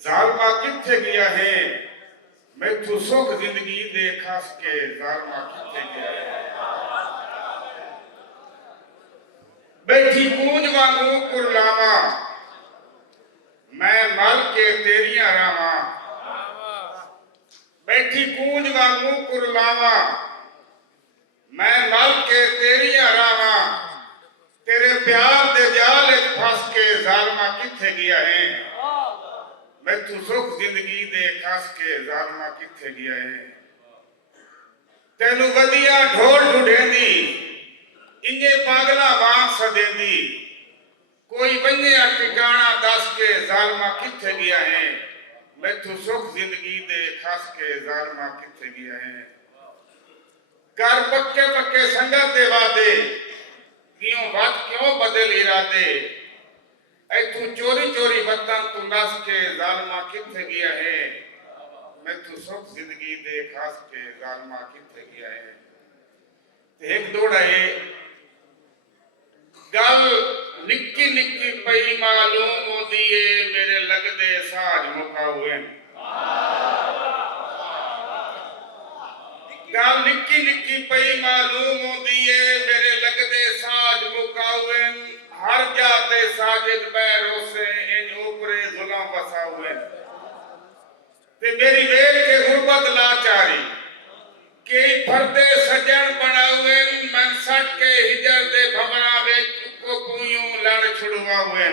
जालमा किथे गया है, मैथू सुख जिंदगी दे खस के जालमा किथे गया है। बैठी कूंज वांगू कुरलावा, मैं मल के तेरियां रावा। बैठी कूंज वांगू कुरलावा, मैं मल के तेरियां रावा। तेरे प्यार दे जाल विच फस के जालमा किथे गया है, मैथू सुख जिंदगी दे खस के जालमा किथे गया है। तेनू वधिया ढोल ढूंढेंदी, इंजे पागला वांग सदेंदी। कोई वंजिया ठिकाना दस के जालमा किथे गया है, मैथू सुख जिंदगी दे खस के जालमा किथे गया है। कर पक्के पक्के संगत दे वादे, क्यों बात क्यों बदल इरादे। ऐथू चोरी चोरी वतन तू नस के जालमा किथे गया है, मैथू सुख जिंदगी दे खस के जालमा किथे गया है। ते एक दौड़ा है गल निक्की निक्की पई मालूम होंदी है, मेरे लगदे साज मुकावे। गल निक्की निक्की पई मालूम होंदी है, मेरे लगदे साज मुकावे। हर जाते साजिद बैरोसे इन ऊपरे जुल्म वसावे। ते मेरी वेख के गुरबत लाचारी, कई फरदे सजन बनावे। मन सट के हिजर दे भवरा विच को पुयूं लड़ छुड़वावे।